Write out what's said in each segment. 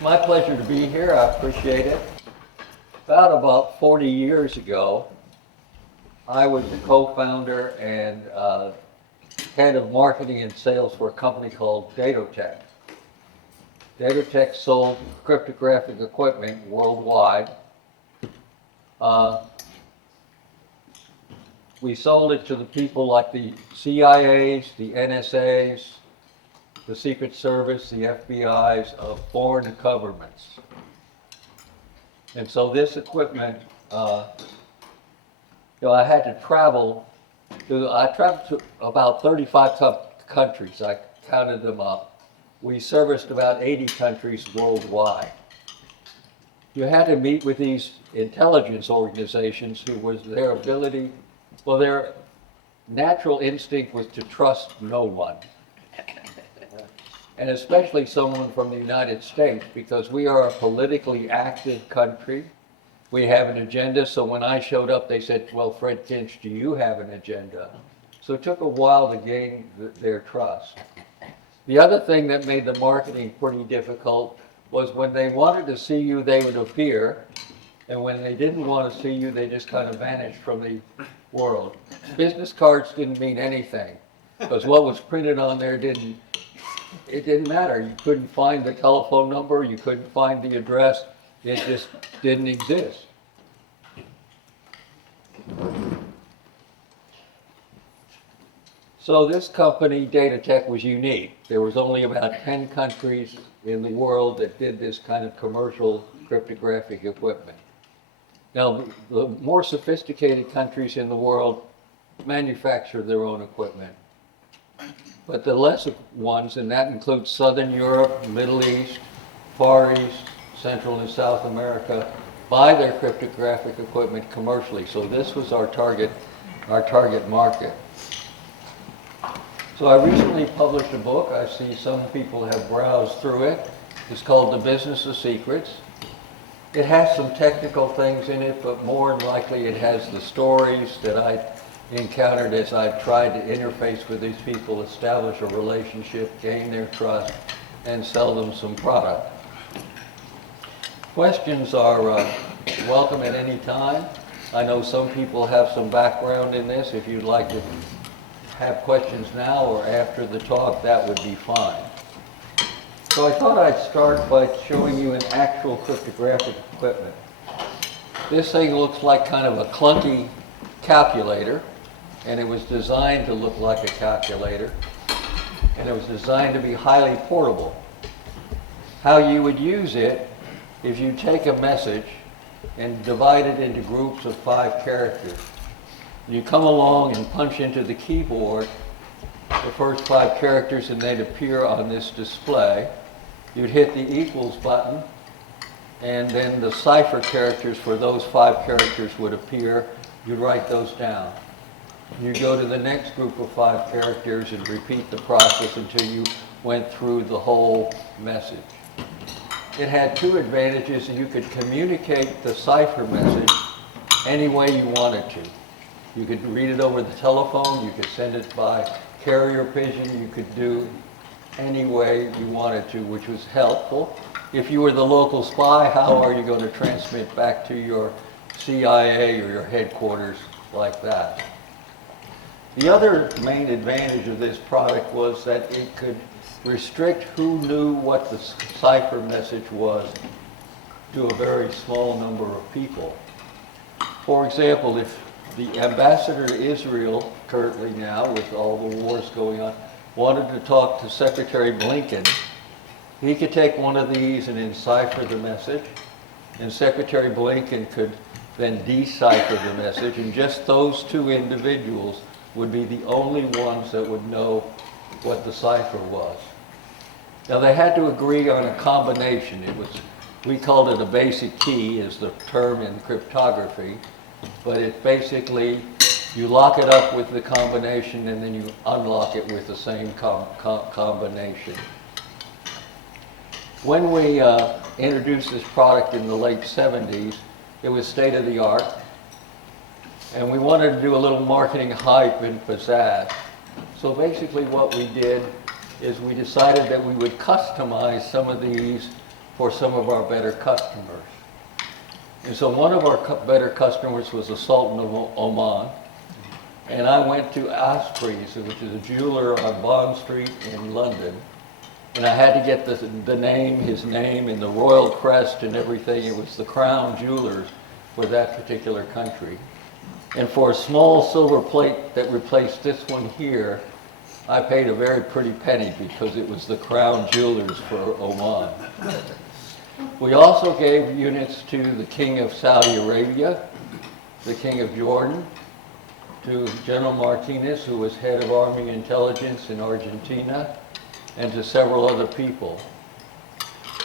It's my pleasure to be here. I appreciate it. About 40 years ago, I was the co-founder and head of marketing and sales for a company called Datotech. Datotech sold cryptographic equipment worldwide. We sold it to the people like the CIAs, the NSAs, the Secret Service, the FBIs of foreign governments. And so this equipment, I had to travel. I traveled to about 35 countries. I counted them up. We serviced about 80 countries worldwide. You had to meet with these intelligence organizations who was their ability, well, their natural instinct was to trust no one. And especially someone from the United States, because we are a politically active country. We have an agenda, so when I showed up, they said, well, Fred Kinch, do you have an agenda? So it took a while to gain their trust. The other thing that made the marketing pretty difficult was when they wanted to see you, they would appear, and when they didn't want to see you, they just kind of vanished from the world. Business cards didn't mean anything, because what was printed on there didn't matter. You couldn't find the telephone number, you couldn't find the address, it just didn't exist. So this company, Datotech, was unique. There was only about 10 countries in the world that did this kind of commercial cryptographic equipment. Now, the more sophisticated countries in the world manufacture their own equipment. But the lesser ones, and that includes Southern Europe, Middle East, Far East, Central and South America, buy their cryptographic equipment commercially. So this was our target market. So I recently published a book. I see some people have browsed through it. It's called The Business of Secrets. It has some technical things in it, but more than likely it has the stories that I encountered as I tried to interface with these people, establish a relationship, gain their trust, and sell them some product. Questions are welcome at any time. I know some people have some background in this. If you'd like to have questions now or after the talk, that would be fine. So I thought I'd start by showing you an actual cryptographic equipment. This thing looks like kind of a clunky calculator, and it was designed to look like a calculator, and it was designed to be highly portable. How you would use it is you take a message and divide it into groups of 5 characters. You come along and punch into the keyboard the first 5 characters, and they'd appear on this display. You'd hit the equals button, and then the cipher characters for those 5 characters would appear. You'd write those down. You go to the next group of 5 characters and repeat the process until you went through the whole message. It had 2 advantages. You could communicate the cipher message any way you wanted to. You could read it over the telephone, you could send it by carrier pigeon, you could do any way you wanted to, which was helpful. If you were the local spy, how are you going to transmit back to your CIA or your headquarters like that? The other main advantage of this product was that it could restrict who knew what the cipher message was to a very small number of people. For example, if the ambassador to Israel, currently now with all the wars going on, wanted to talk to Secretary Blinken, he could take one of these and encipher the message, and Secretary Blinken could then decipher the message, and just those 2 individuals would be the only ones that would know what the cipher was. Now they had to agree on a combination. We called it a basic key, is the term in cryptography, but it basically, you lock it up with the combination and then you unlock it with the same combination. When we introduced this product in the late 70s, it was state of the art, and we wanted to do a little marketing hype and pizzazz. So basically what we did is we decided that we would customize some of these for some of our better customers. And so one of our better customers was the Sultan of Oman. And I went to Asprey's, which is a jeweler on Bond Street in London. And I had to get the name, his name, and the royal crest and everything. It was the Crown Jewelers for that particular country. And for a small silver plate that replaced this one here, I paid a very pretty penny because it was the Crown Jewelers for Oman. We also gave units to the King of Saudi Arabia, the King of Jordan, to General Martinez, who was head of Army Intelligence in Argentina, and to several other people.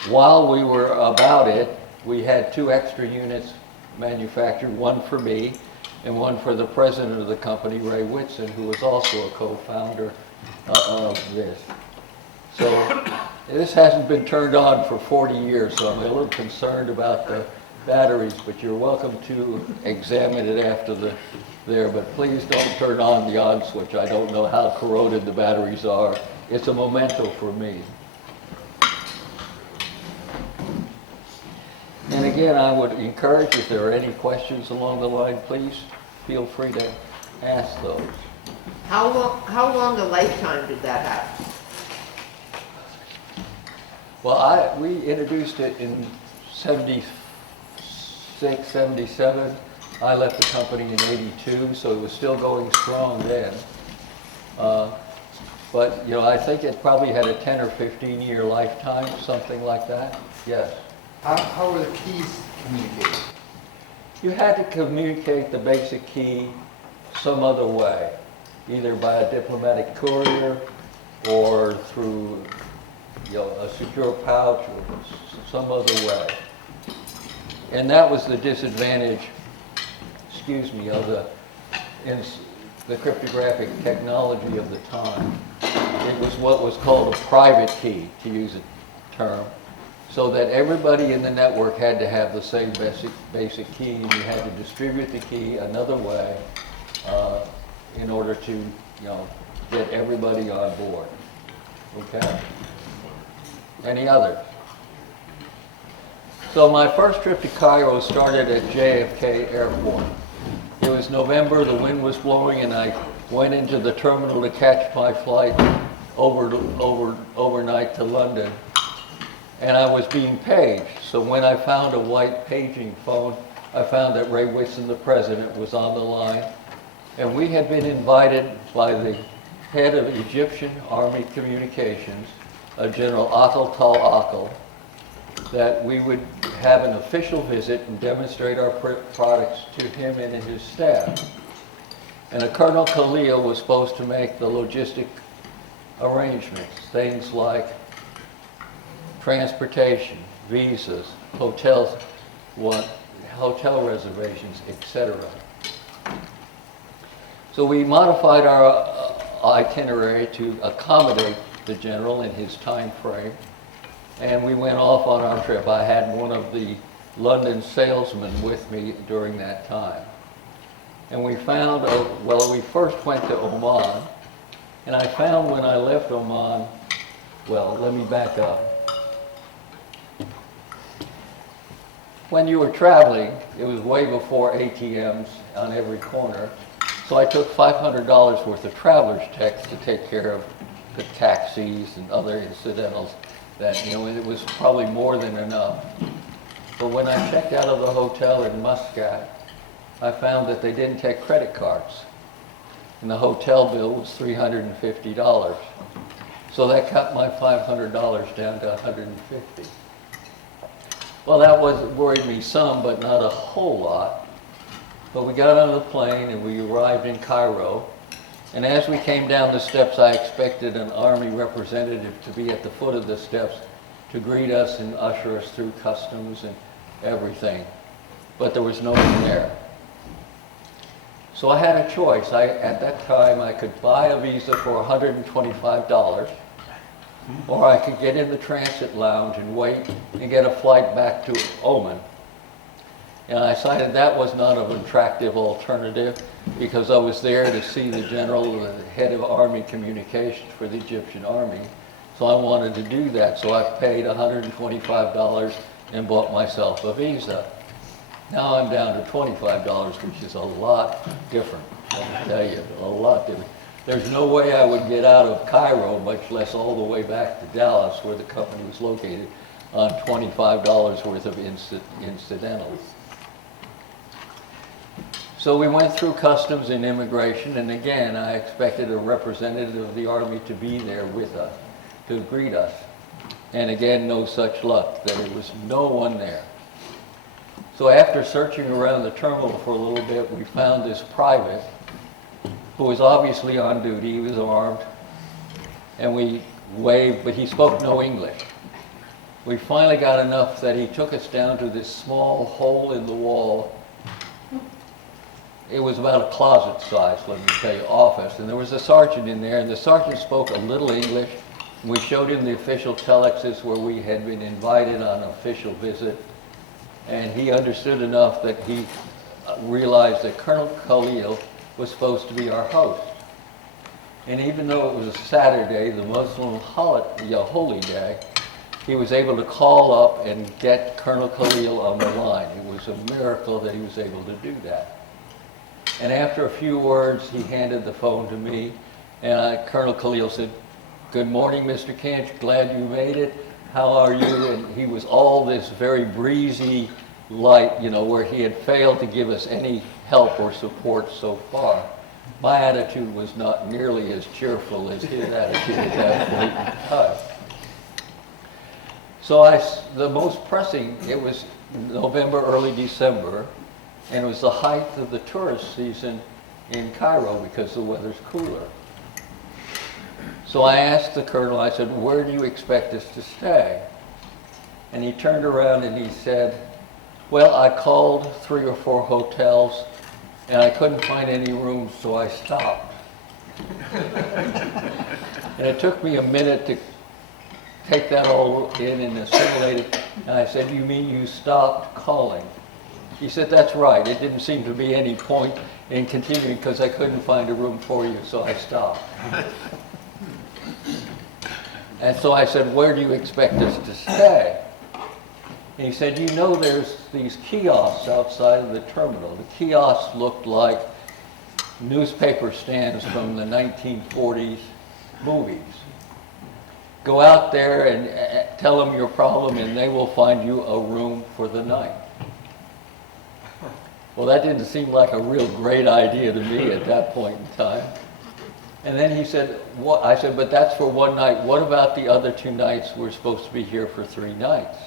While we were about it, we had 2 extra units manufactured, one for me and one for the president of the company, Ray Whitson, who was also a co-founder of this. So this hasn't been turned on for 40 years, so I'm a little concerned about the batteries, but you're welcome to examine it after there, but please don't turn on the on switch. I don't know how corroded the batteries are. It's a memento for me. And again, I would encourage, if there are any questions along the line, please feel free to ask those. How long a lifetime did that have? Well, we introduced it in 76, 77. I left the company in 82, so it was still going strong then. But, you know, I think it probably had a 10 or 15 year lifetime, something like that. Yes. How were the keys communicated? You had to communicate the basic key some other way, either by a diplomatic courier or through, you know, a secure pouch or some other way. And that was the disadvantage, of the cryptographic technology of the time. It was what was called a private key, to use a term, so that everybody in the network had to have the same basic key, and you had to distribute the key another way in order to, you know, get everybody on board. Okay? Any others? So my first trip to Cairo started at JFK Airport. It was November, the wind was blowing, and I went into the terminal to catch my flight overnight to London. And I was being paged. So when I found a white paging phone, I found that Ray Whitson, the president, was on the line. And we had been invited by the head of Egyptian Army Communications, General Akil Tal Akil, that we would have an official visit and demonstrate our products to him and his staff. And a Colonel Khalil was supposed to make the logistic arrangements, things like transportation, visas, hotels, hotel reservations, etc. So we modified our itinerary to accommodate the general in his time frame, and we went off on our trip. I had one of the London salesmen with me during that time. And we found, well, we first went to Oman, and I found when I left Oman, well, let me back up. When you were traveling, it was way before ATMs on every corner, so I took $500 worth of traveler's checks to take care of the taxis and other incidentals that, you know, it was probably more than enough. But when I checked out of the hotel in Muscat, I found that they didn't take credit cards. And the hotel bill was $350. So that cut my $500 down to $150. Well, that worried me some, but not a whole lot. But we got on the plane and we arrived in Cairo. And as we came down the steps, I expected an Army representative to be at the foot of the steps to greet us and usher us through customs and everything. But there was no one there. So I had a choice. At that time, I could buy a visa for $125, or I could get in the transit lounge and wait and get a flight back to Oman. And I decided that was not an attractive alternative because I was there to see the general, the head of Army Communications for the Egyptian Army. So I wanted to do that, so I paid $125 and bought myself a visa. Now I'm down to $25, which is a lot different, I tell you, a lot different. There's no way I would get out of Cairo, much less all the way back to Dallas, where the company was located, on $25 worth of incidentals. So we went through customs and immigration, and again, I expected a representative of the Army to be there with us, to greet us. And again, no such luck. There was no one there. So after searching around the terminal for a little bit, we found this private who was obviously on duty. He was armed, and we waved, but he spoke no English. We finally got enough that he took us down to this small hole in the wall. It was about a closet size, let me tell you, office, and there was a sergeant in there, and the sergeant spoke a little English. We showed him the official telexes where we had been invited on an official visit, and he understood enough that he realized that Colonel Khalil was supposed to be our host. And even though it was a Saturday, the Muslim holy day, he was able to call up and get Colonel Khalil on the line. It was a miracle that he was able to do that. And after a few words, he handed the phone to me, and Colonel Khalil said, "Good morning, Mr. Kinch, glad you made it. How are you?" And he was all this very breezy light, you know, where he had failed to give us any help or support so far. My attitude was not nearly as cheerful as his attitude at that point in time. So the most pressing, it was November, early December, and it was the height of the tourist season in Cairo because the weather's cooler. So I asked the colonel, I said, "Where do you expect us to stay?" And he turned around and he said, "Well, I called 3 or 4 hotels and I couldn't find any rooms, so I stopped." And it took me a minute to take that all in and assimilate it. And I said, "You mean you stopped calling?" He said, "That's right. It didn't seem to be any point in continuing because I couldn't find a room for you, so I stopped." And so I said, "Where do you expect us to stay?" And he said, "You know, there's these kiosks outside of the terminal." The kiosks looked like newspaper stands from the 1940s movies. "Go out there and tell them your problem and they will find you a room for the night." Well, that didn't seem like a real great idea to me at that point in time. And then he said, "What?" I said, "But that's for one night. What about the other 2 nights? We're supposed to be here for 3 nights."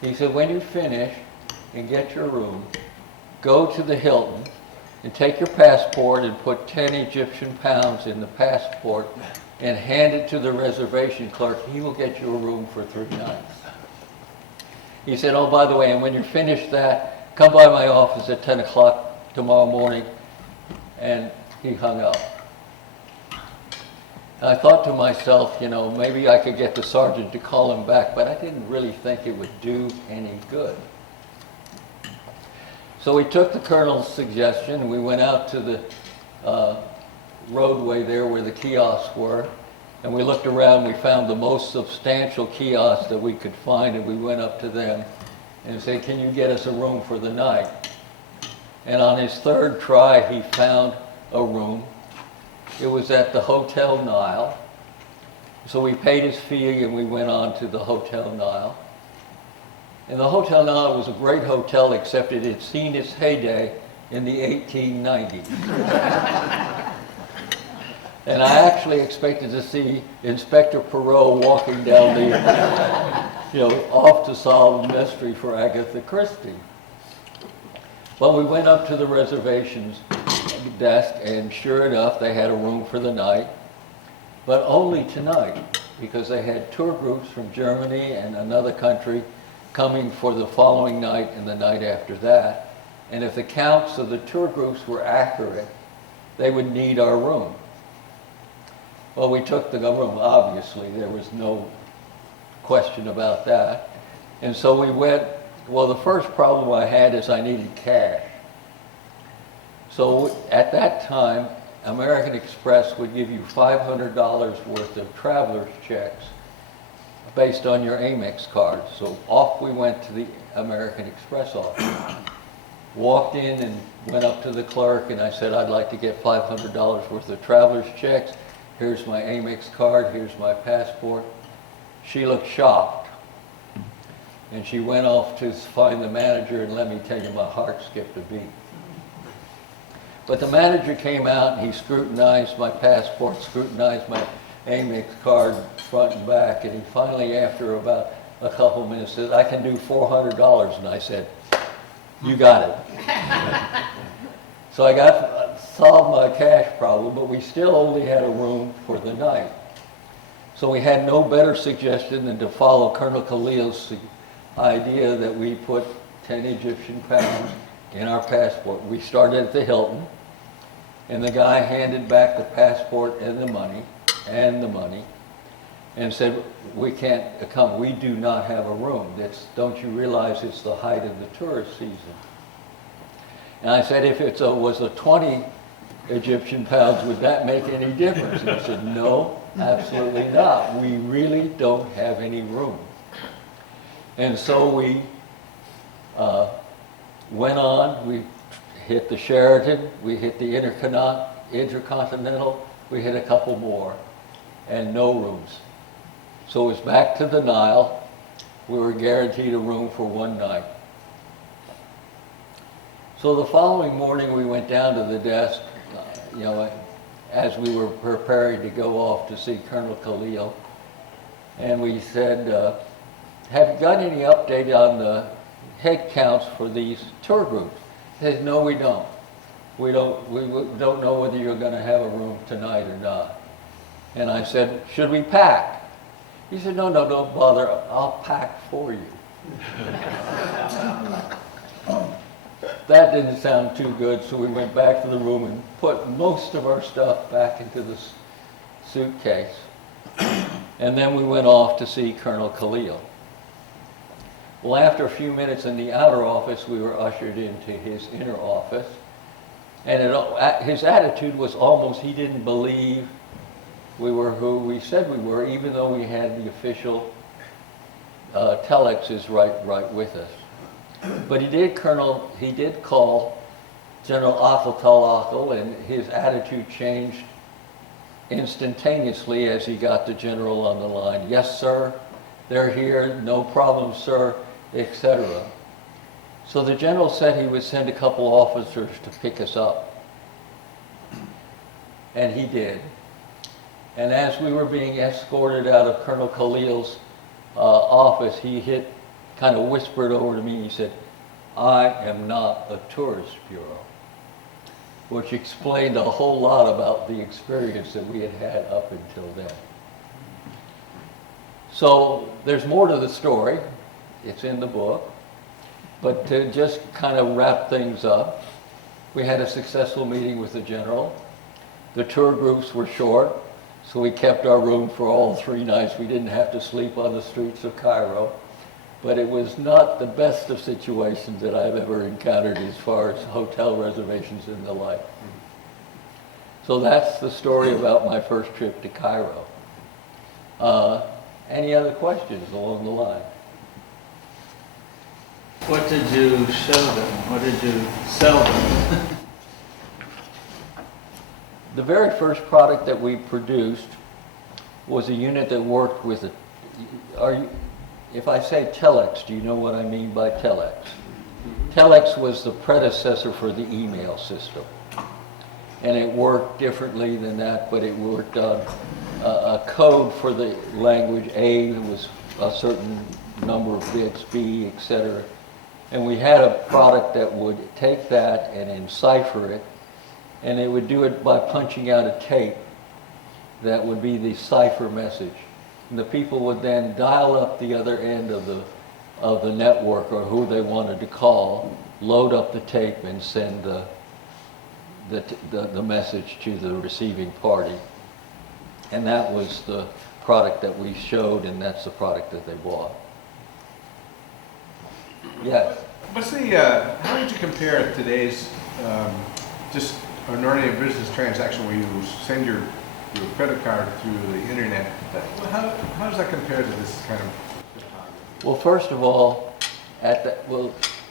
He said, "When you finish and get your room, go to the Hilton and take your passport and put 10 Egyptian pounds in the passport and hand it to the reservation clerk. He will get you a room for 3 nights." He said, "Oh, by the way, and when you're finished that, come by my office at 10 o'clock tomorrow morning," and he hung up. And I thought to myself, you know, maybe I could get the sergeant to call him back, but I didn't really think it would do any good. So we took the colonel's suggestion, and we went out to the roadway there where the kiosks were, and we looked around. We found the most substantial kiosk that we could find, and we went up to them and said, "Can you get us a room for the night?" And on his 3rd try, he found a room. It was at the Hotel Nile. So we paid his fee and we went on to the Hotel Nile. And the Hotel Nile was a great hotel, except it had seen its heyday in the 1890s. And I actually expected to see Inspector Perot walking down the, off to solve a mystery for Agatha Christie. Well, we went up to the reservations desk, and sure enough, they had a room for the night, but only tonight, because they had tour groups from Germany and another country coming for the following night and the night after that. And if the counts of the tour groups were accurate, they would need our room. Well, we took the room, obviously. There was no question about that. And so we went. Well, the first problem I had is I needed cash. So at that time, American Express would give you $500 worth of traveler's checks based on your Amex card. So off we went to the American Express office. Walked in and went up to the clerk and I said, I'd like to get $500 worth of traveler's checks. Here's my Amex card, here's my passport. She looked shocked. And she went off to find the manager, and let me tell you, my heart skipped a beat. But the manager came out and he scrutinized my passport, scrutinized my Amex card front and back, and he finally, after about a couple minutes, said, I can do $400. And I said, you got it. So I solved my cash problem, but we still only had a room for the night. So we had no better suggestion than to follow Colonel Khalil's idea that we put 10 Egyptian pounds in our passport. We started at the Hilton, and the guy handed back the passport and the money, and said, we can't come, we do not have a room. Don't you realize it's the height of the tourist season? And I said, if it was a 20 Egyptian pounds, would that make any difference? And he said, no, absolutely not. We really don't have any room. And so we went on, we hit the Sheraton, we hit the Intercontinental, we hit a couple more, and no rooms. So it was back to the Nile. We were guaranteed a room for one night. So the following morning we went down to the desk, as we were preparing to go off to see Colonel Khalil, and we said, have you got any update on the head counts for these tour groups? He said, no, we don't. We don't know whether you're going to have a room tonight or not. And I said, should we pack? He said, no, don't bother. I'll pack for you. That didn't sound too good, so we went back to the room and put most of our stuff back into the suitcase. And then we went off to see Colonel Khalil. Well, after a few minutes in the outer office, we were ushered into his inner office. And his attitude was almost, he didn't believe we were who we said we were, even though we had the official telexes right with us. But he did call General Akel, and his attitude changed instantaneously as he got the general on the line. Yes, sir, they're here, no problem, sir, etc. So the general said he would send a couple officers to pick us up. And he did. And as we were being escorted out of Colonel Khalil's office, he kind of whispered over to me, he said, I am not a tourist bureau, which explained a whole lot about the experience that we had had up until then. So there's more to the story. It's in the book. But to just kind of wrap things up, we had a successful meeting with the general. The tour groups were short, so we kept our room for all 3 nights. We didn't have to sleep on the streets of Cairo. But it was not the best of situations that I've ever encountered as far as hotel reservations and the like. So that's the story about my first trip to Cairo. Any other questions along the line? What did you show them? What did you sell them? The very first product that we produced was a unit that worked with if I say telex, do you know what I mean by telex? Telex was the predecessor for the email system. And it worked differently than that, but it worked on a code for the language. A was a certain number of bits, B, etc. And we had a product that would take that and encipher it, and it would do it by punching out a tape that would be the cipher message. And the people would then dial up the other end of the network or who they wanted to call, load up the tape and send the message to the receiving party. And that was the product that we showed, and that's the product that they bought. Yes? How would you compare today's just an ordinary business transaction where you send your credit card through the internet, how does that compare to this kind of cryptography? Well, first of all,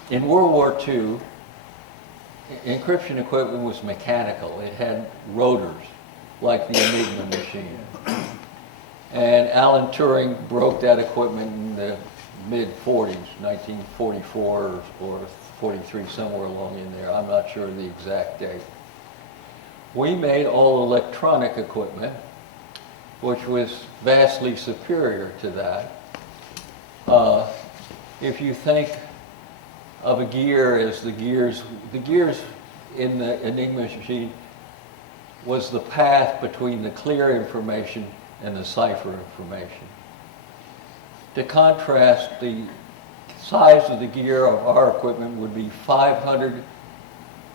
in World War II, encryption equipment was mechanical. It had rotors, like the Enigma machine. And Alan Turing broke that equipment in the mid-40s, 1944 or 43, somewhere along in there. I'm not sure of the exact date. We made all electronic equipment, which was vastly superior to that. If you think of a gear as the gears in the Enigma machine was the path between the clear information and the cipher information. To contrast, the size of the gear of our equipment would be 500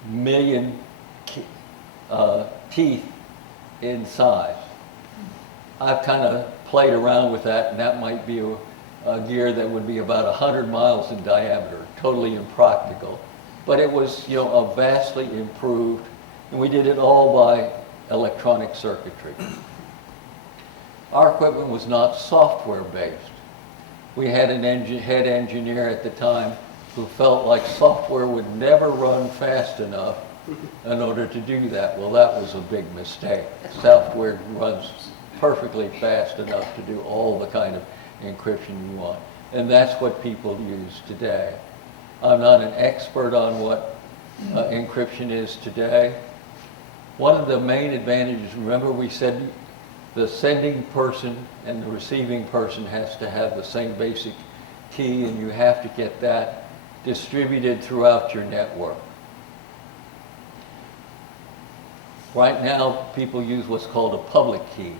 million teeth in size. I've kind of played around with that, and that might be a gear that would be about 100 miles in diameter, totally impractical. But it was, a vastly improved, and we did it all by electronic circuitry. Our equipment was not software-based. We had an head engineer at the time who felt like software would never run fast enough in order to do that. Well, that was a big mistake. Software runs perfectly fast enough to do all the kind of encryption you want. And that's what people use today. I'm not an expert on what encryption is today. One of the main advantages, remember we said the sending person and the receiving person has to have the same basic key, and you have to get that distributed throughout your network. Right now, people use what's called a public key.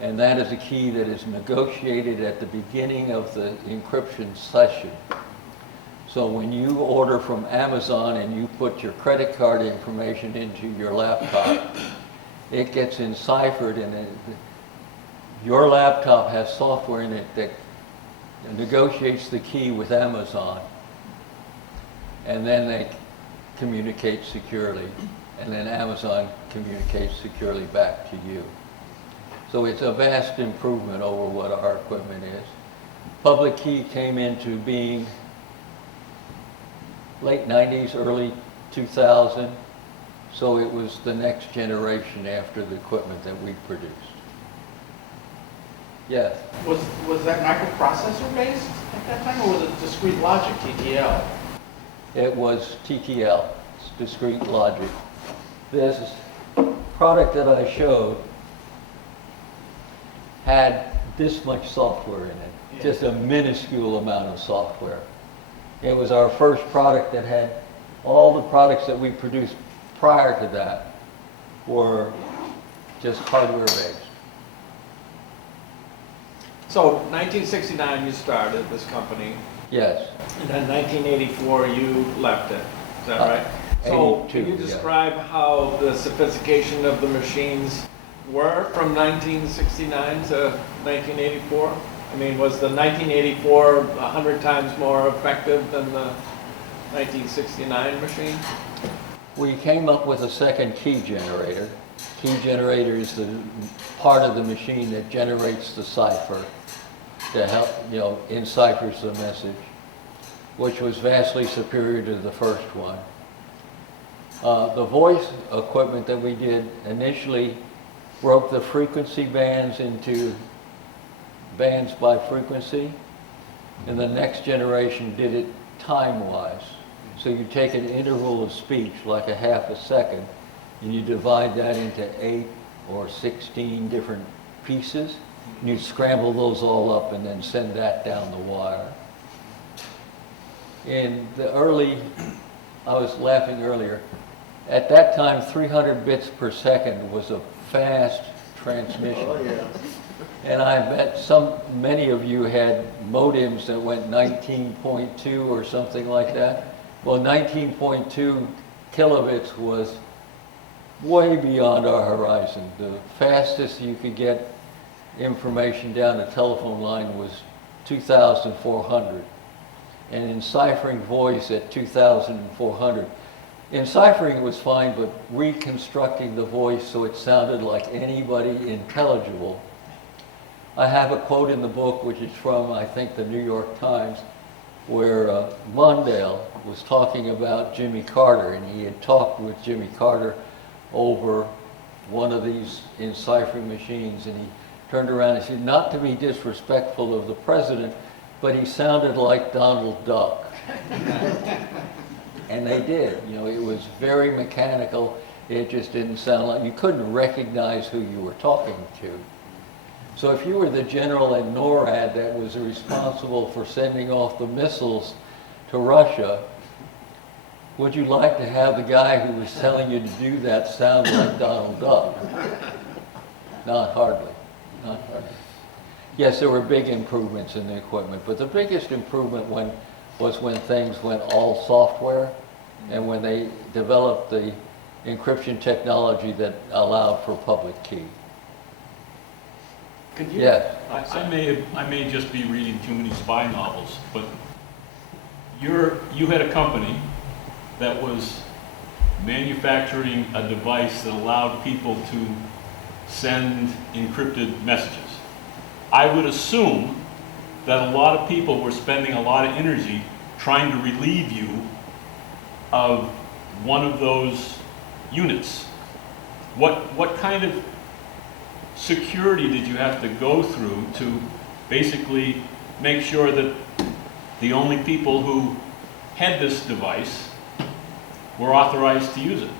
And that is a key that is negotiated at the beginning of the encryption session. So when you order from Amazon and you put your credit card information into your laptop, it gets enciphered, and your laptop has software in it that negotiates the key with Amazon. And then they communicate securely. And then Amazon communicates securely back to you. So it's a vast improvement over what our equipment is. Public key came into being late 90s, early 2000. So it was the next generation after the equipment that we produced. Yes? Was that microprocessor based at that time, or was it discrete logic, TTL? It was TTL, discrete logic. This product that I showed had this much software in it, just a minuscule amount of software. It was our first product that had all the products that we produced prior to that were just hardware-based. So 1969 you started this company, Yes. and then 1984 you left it, is that right? So 82, can you yeah. describe how the sophistication of the machines were from 1969 to 1984? I mean, was the 1984 100 times more effective than the 1969 machine? We came up with a second key generator. Key generator is the part of the machine that generates the cipher to help, enciphers the message, which was vastly superior to the first one. The voice equipment that we did initially broke the frequency bands into bands by frequency, and the next generation did it time-wise. So you take an interval of speech, like a half a second, and you divide that into 8 or 16 different pieces, and you scramble those all up and then send that down the wire. In the I was laughing earlier, at that time 300 bits per second was a fast transmission. Oh, yeah. And I bet many of you had modems that went 19.2 or something like that. Well, 19.2 kilobits was way beyond our horizon. The fastest you could get information down a telephone line was 2,400. And enciphering voice at 2,400 Enciphering was fine, but reconstructing the voice so it sounded like anybody intelligible. I have a quote in the book, which is from, I think, the New York Times, where Mondale was talking about Jimmy Carter, and he had talked with Jimmy Carter over one of these enciphering machines, and he turned around and said, not to be disrespectful of the president, but he sounded like Donald Duck. And they did. You know, it was very mechanical. It just didn't sound like, you couldn't recognize who you were talking to. So if you were the general at NORAD that was responsible for sending off the missiles to Russia, would you like to have the guy who was telling you to do that sound like Donald Duck? Not hardly. Not hardly. Yes, there were big improvements in the equipment, but the biggest improvement was when things went all software and when they developed the encryption technology that allowed for public key. Could you? Yes. I may just be reading too many spy novels, but you had a company that was manufacturing a device that allowed people to send encrypted messages. I would assume that a lot of people were spending a lot of energy trying to relieve you of one of those units. What kind of security did you have to go through to basically make sure that the only people who had this device were authorized to use it?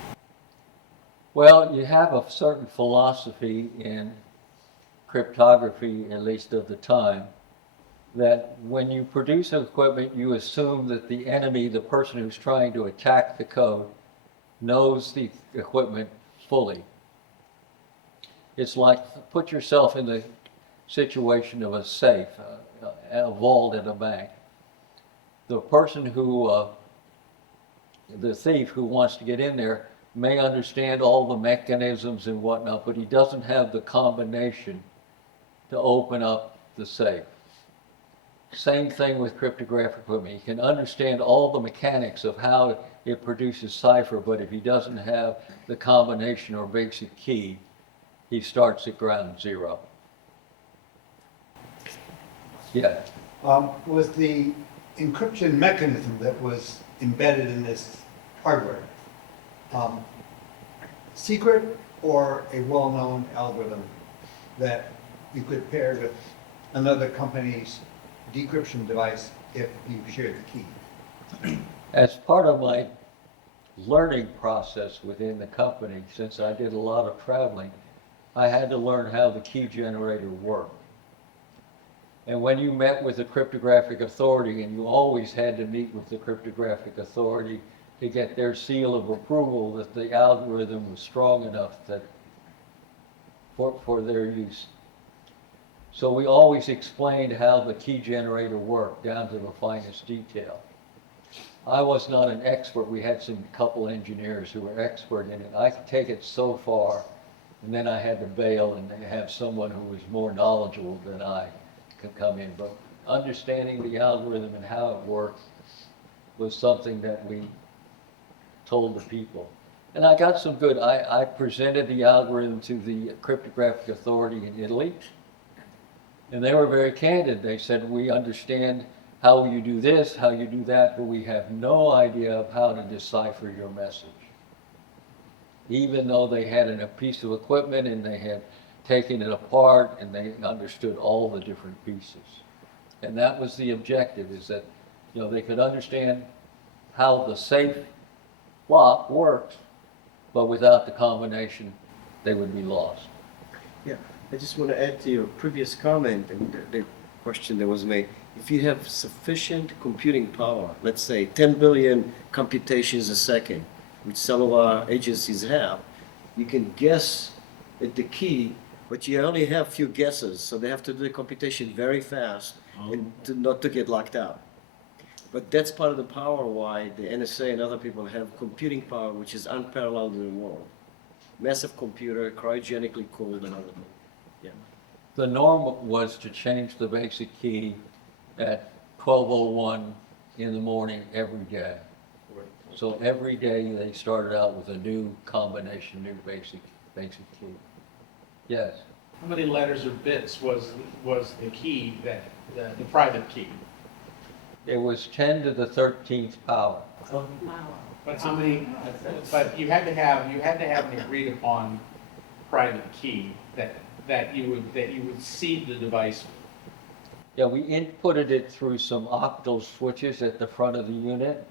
Well, you have a certain philosophy in cryptography, at least of the time, that when you produce equipment, you assume that the enemy, the person who's trying to attack the code, knows the equipment fully. It's like, put yourself in the situation of a safe, a vault at a bank. The person who, the thief who wants to get in there may understand all the mechanisms and whatnot, but he doesn't have the combination to open up the safe. Same thing with cryptographic equipment. He can understand all the mechanics of how it produces cipher, but if he doesn't have the combination or basic key, he starts at ground zero. Yeah. Was the encryption mechanism that was embedded in this hardware secret or a well-known algorithm that you could pair with another company's decryption device if you shared the key? As part of my learning process within the company, since I did a lot of traveling, I had to learn how the key generator worked. And when you met with the cryptographic authority, and you always had to meet with the cryptographic authority to get their seal of approval that the algorithm was strong enough that for their use. So we always explained how the key generator worked down to the finest detail. I was not an expert. We had some couple engineers who were expert in it. I could take it so far, and then I had to bail and have someone who was more knowledgeable than I could come in. But understanding the algorithm and how it worked was something that we told the people. And I got some good, I presented the algorithm to the cryptographic authority in Italy, and they were very candid. They said, we understand how you do this, how you do that, but we have no idea of how to decipher your message. Even though they had a piece of equipment and they had taken it apart and they understood all the different pieces. And that was the objective, is that, you know, they could understand how the safe lock works, but without the combination, they would be lost. Yeah, I just want to add to your previous comment and the question that was made. If you have sufficient computing power, let's say 10 billion computations a second, which some of our agencies have, you can guess at the key, but you only have few guesses, so they have to do the computation very fast and not to get locked out. But that's part of the power why the NSA and other people have computing power which is unparalleled in the world. Massive computer, cryogenically cooled and everything. Yeah. The norm was to change the basic key at 12:01 in the morning every day. So every day they started out with a new combination, new basic key. Yes, How many letters or bits was the key, that, the private key? it was 10 to the 13th power. But how many, but you had to have an agreed upon private key that you would seed the device. Yeah, we inputted it through some octal switches at the front of the unit.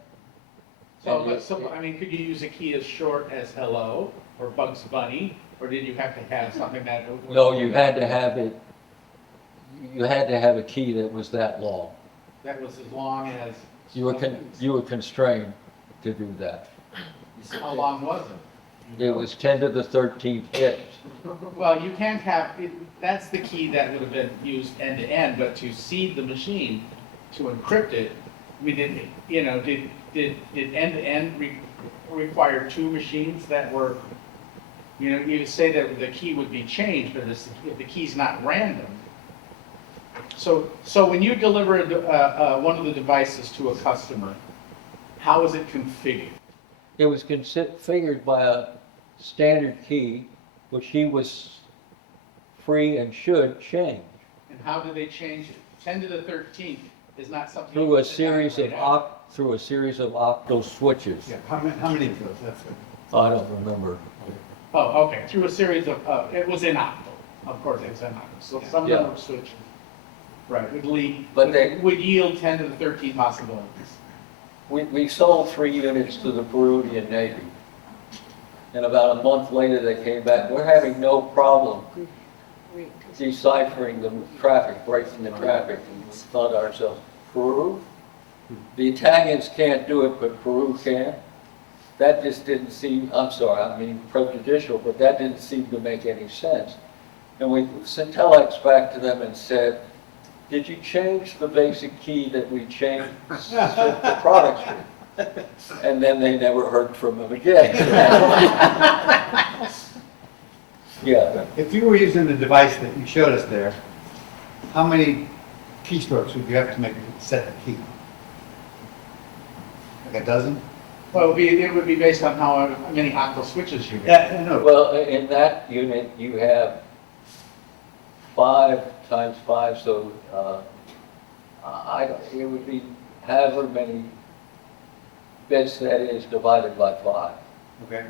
So, And but I mean, could you use a key as short as hello or Bugs Bunny, or did you have to have something that? No, you had to have it, you had to have a key that was that long. That was as long as. You were constrained to do that. How long was it? It was 10 to the 13th bit. Well, you can't have, that's the key that would have been used end to end, but to seed the machine, to encrypt it, we didn't, you know, did end to end require two machines that were, you know, you say that the key would be changed, but if the key's not random. So when you deliver one of the devices to a customer, how is it configured? It was configured by a standard key, which he was free and should change And how do they change it? 10 to the 13th is not something. through you a sit down and series of write out. through a series of octal switches. Yeah, how many of those? That's it. I don't remember. Oh, okay, through a series of, it was in octal, of course, it was in octal, so some of them Yeah. were switched. Right, would lead, But they- would yield 10 to the 13 possibilities. We sold 3 units to the Peruvian Navy. And about a month later, they came back, we're having no problem deciphering the traffic, breaking the traffic. And we thought to ourselves, Peru? The Italians can't do it, but Peru can? That just didn't seem, I'm sorry, I mean prejudicial, but that didn't seem to make any sense. And we sent telex back to them and said, did you change the basic key that we changed the products with? And then they never heard from them again. Yeah, If you were using the device that you showed us there, how many keystrokes would you have to make to set the key? Like a dozen? Well, it would be based on how many octal switches you get. Yeah, no. well, in that unit, you have 5 times 5, so it would be however many bits that is divided by 5. Okay.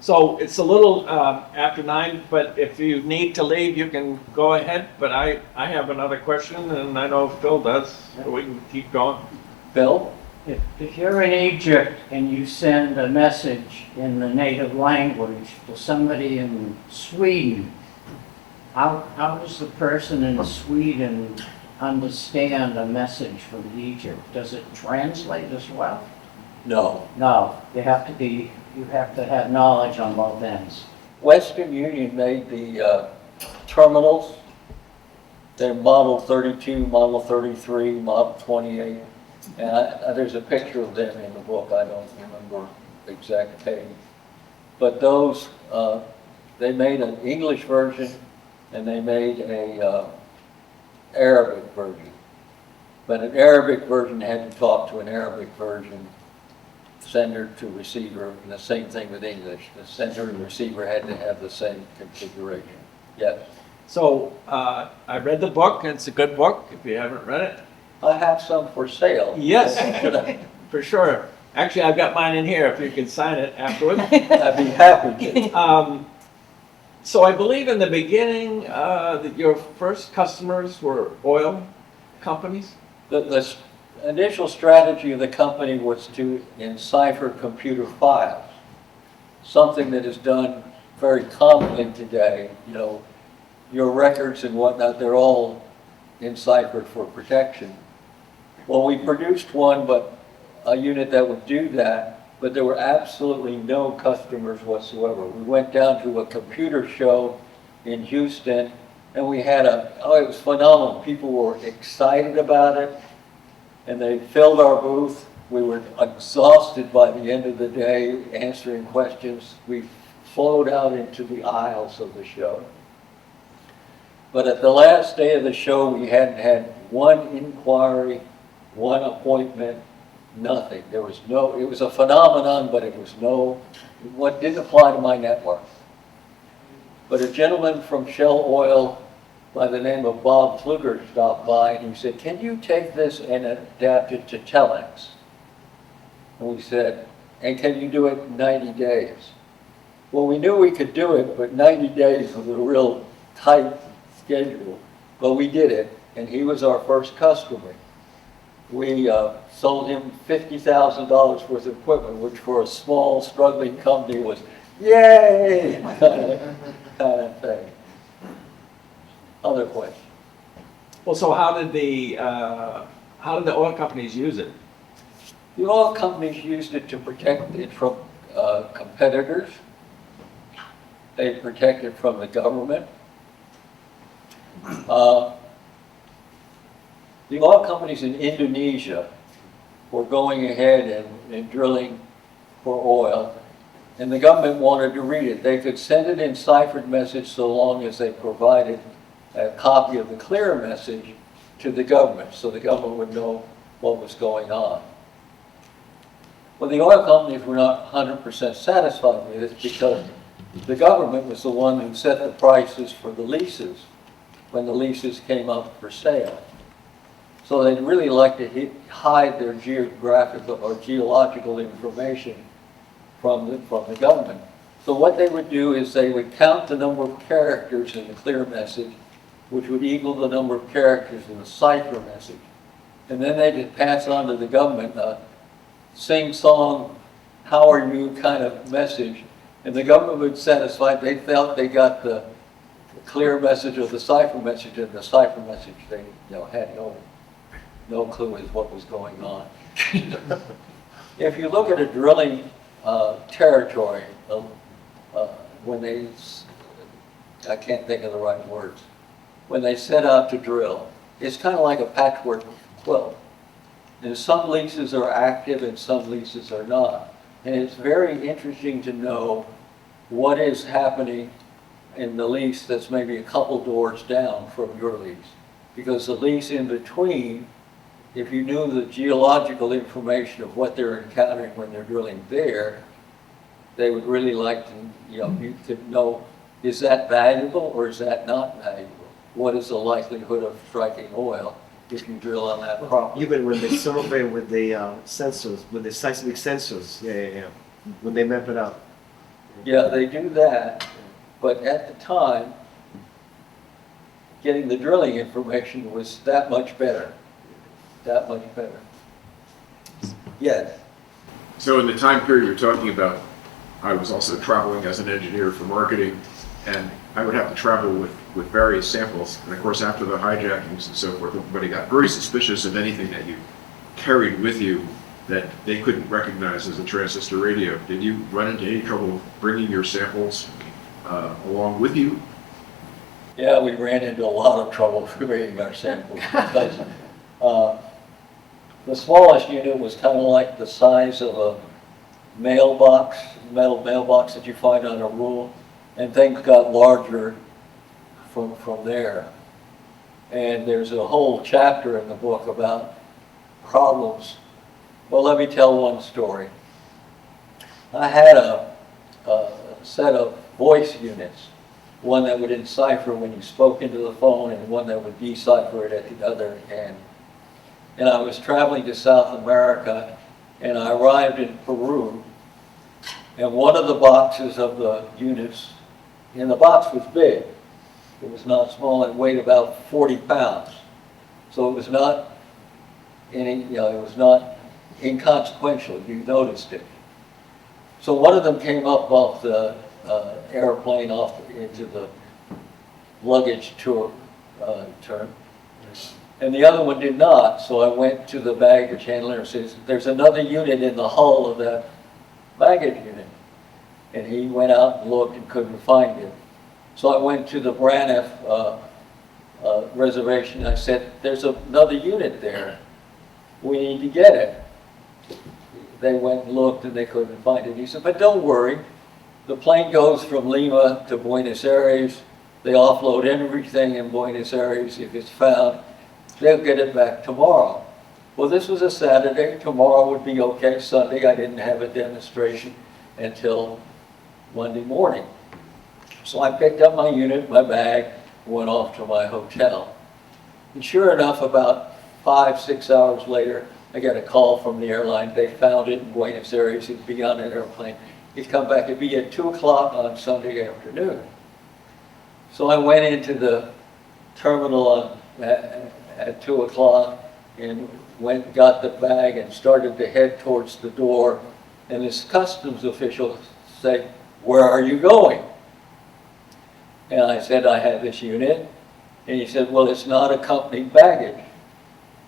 So it's a little after 9, but if you need to leave, you can go ahead. But I have another question, and I know Phil does, so we can keep going. Bill? If you're in Egypt and you send a message in the native language to somebody in Sweden, how does the person in Sweden understand a message from Egypt? Does it translate as well? No. No, you have to have knowledge on both ends. Western Union made the terminals. They're Model 32, Model 33, Model 28. And there's a picture of them in the book. I don't remember the exact page. But those, they made an English version and they made a Arabic version. But an Arabic version had to talk to an Arabic version, sender to receiver, and the same thing with English. The sender and receiver had to have the same configuration. Yes. So I read the book, and it's a good book if you haven't read it. I have some for sale. Yes, Should I? for sure. Actually, I've got mine in here if you can sign it afterwards. I'd be happy to. So I believe in the beginning that your first customers were oil companies. The initial strategy of the company was to encipher computer files, something that is done very commonly today. You know, your records and whatnot, they're all enciphered for protection. Well, we produced one, but a unit that would do that, but there were absolutely no customers whatsoever. We went down to a computer show in Houston, and we had it was phenomenal. People were excited about it, and they filled our booth. We were exhausted by the end of the day answering questions. We flowed out into the aisles of the show. But at the last day of the show, we hadn't had one inquiry, one appointment, Nothing. There was no, it was a phenomenon, but it was no, what didn't apply to my network. But a gentleman from Shell Oil by the name of Bob Pfluger stopped by and he said, can you take this and adapt it to telex? And we said, and can you do it in 90 days? Well, we knew we could do it, but 90 days was a real tight schedule. But we did it, and he was our first customer. We sold him $50,000 worth of equipment, which for a small, struggling company was, yay, kind of thing. Other question? Well, so how did the oil companies use it? The oil companies used it to protect it from competitors. They protect it from the government. The oil companies in Indonesia were going ahead and drilling for oil, and the government wanted to read it. They could send it in ciphered message so long as they provided a copy of the clear message to the government, so the government would know what was going on. Well, the oil companies were not 100% satisfied with it because the government was the one who set the prices for the leases when the leases came up for sale. So they'd really like to hide their geographical or geological information from the government. So what they would do is they would count the number of characters in the clear message, which would equal the number of characters in the cipher message. And then they'd pass on to the government a sing-song, how are you kind of message. And the government would satisfy, they felt they got the clear message or the cipher message, and the cipher message they had no clue as what was going on. If you look at a drilling territory, when they, I can't think of the right words, when they set out to drill, it's kind of like a patchwork quilt. And some leases are active and some leases are not. And it's very interesting to know what is happening in the lease that's maybe a couple doors down from your lease. Because the lease in between, if you knew the geological information of what they're encountering when they're drilling there, they would really like to, you could know, is that valuable or is that not valuable? What is the likelihood of striking oil if you drill on that property? Even when they survey with the sensors, with the seismic sensors, yeah. When they map it out. Yeah, they do that, but at the time, getting the drilling information was that much better. That much better. Yes. So in the time period you're talking about, I was also traveling as an engineer for marketing, and I would have to travel with various samples. And of course, after the hijackings and so forth, everybody got very suspicious of anything that you carried with you that they couldn't recognize as a transistor radio. Did you run into any trouble bringing your samples along with you? Yeah, we ran into a lot of trouble bringing our samples because the smallest unit was kind of like the size of a mailbox, metal mailbox that you find on a rule, and things got larger from there. And there's a whole chapter in the book about problems. Well, let me tell one story. I had a set of voice units, one that would encipher when you spoke into the phone and one that would decipher it at the other end. And I was traveling to South America, and I arrived in Peru, and one of the boxes of the units, and the box was big. It was not small. It weighed about 40 pounds. So it was not it was not inconsequential. You noticed it. So one of them came up off the airplane off into the luggage turn, and the other one did not. So I went to the baggage handler and said, "There's another unit in the hull of that baggage unit." And he went out and looked and couldn't find it. So I went to the Braniff reservation. I said, "There's another unit there. We need to get it." They went and looked and they couldn't find it. He said, "But don't worry. The plane goes from Lima to Buenos Aires. They offload everything in Buenos Aires. If it's found, they'll get it back tomorrow." Well, this was a Saturday, tomorrow would be okay, Sunday, I didn't have a demonstration until Monday morning. So I picked up my unit, my bag, went off to my hotel. And sure enough, about 5, 6 hours later, I got a call from the airline. They found it in Buenos Aires. It'd be on an airplane. He'd come back. It'd be at 2 o'clock on Sunday afternoon. So I went into the terminal at 2 o'clock and got the bag and started to head towards the door. And this customs official said, "Where are you going?" And I said, "I have this unit." And he said, "Well, it's not accompanied baggage."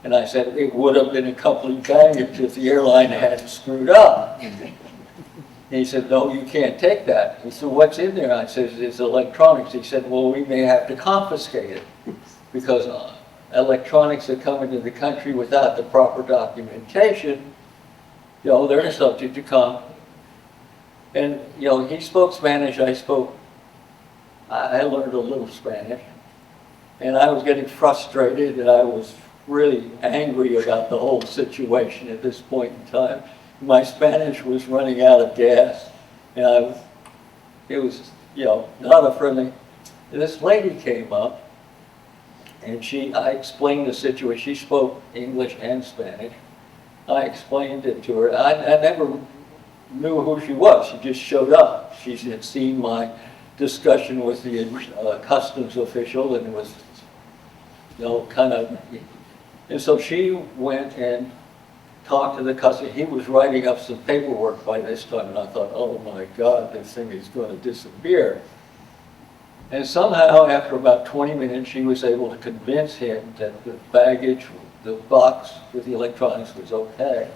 And I said, "It would have been accompanied baggage if the airline hadn't screwed up." And he said, "No, you can't take that." He said, "What's in there?" I said, "It's electronics." He said, "Well, we may have to confiscate it because electronics that come into the country without the proper documentation, they're subject to And, he spoke Spanish, I learned a little Spanish. And I was getting frustrated and I was really angry about the whole situation at this point in time. My Spanish was running out of gas and it was, not a friendly. This lady came up and I explained the situation. She spoke English and Spanish. I explained it to her. I never knew who she was. She just showed up. She had seen my discussion with the customs official and was, and so she went and talked to the customs. He was writing up some paperwork by this time, and I thought, oh my God, this thing is going to disappear. And somehow, after about 20 minutes, she was able to convince him that the baggage, the box with the electronics was okay.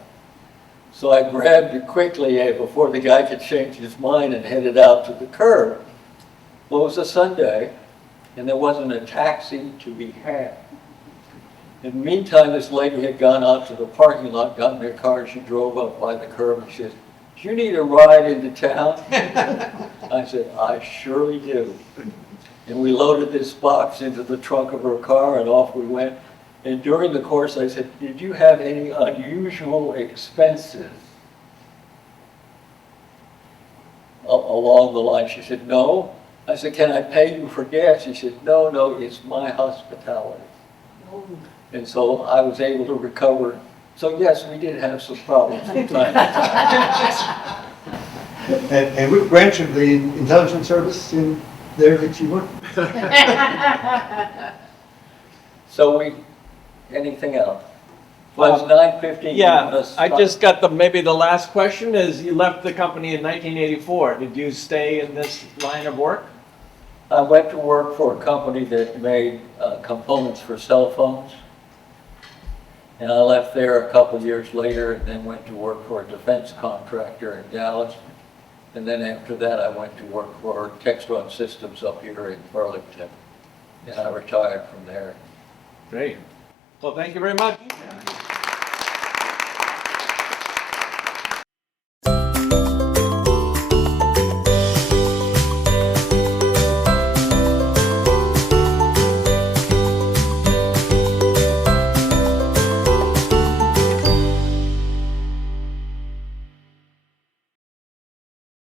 So I grabbed it quickly before the guy could change his mind and headed out to the curb. Well, it was a Sunday, and there wasn't a taxi to be had. In the meantime, this lady had gone out to the parking lot, got in her car, and she drove up by the curb and she said, "Do you need a ride into town?" I said, "I surely do." And we loaded this box into the trunk of her car and off we went. And during the course, I said, "Did you have any unusual expenses along the line?" She said, "No." I said, "Can I pay you for gas?" She said, "No, it's my hospitality." And so I was able to recover. So yes, we did have some problems from time to time. And what branch of the intelligence service in there that you went? So anything else? Well, it's 9:15. Yeah, I just got maybe the last question is, you left the company in 1984. Did you stay in this line of work? I went to work for a company that made components for cell phones. And I left there a couple of years later and then went to work for a defense contractor in Dallas. And then after that, I went to work for Textron Systems up here in Burlington. And I retired from there. Great. Well, thank you very much.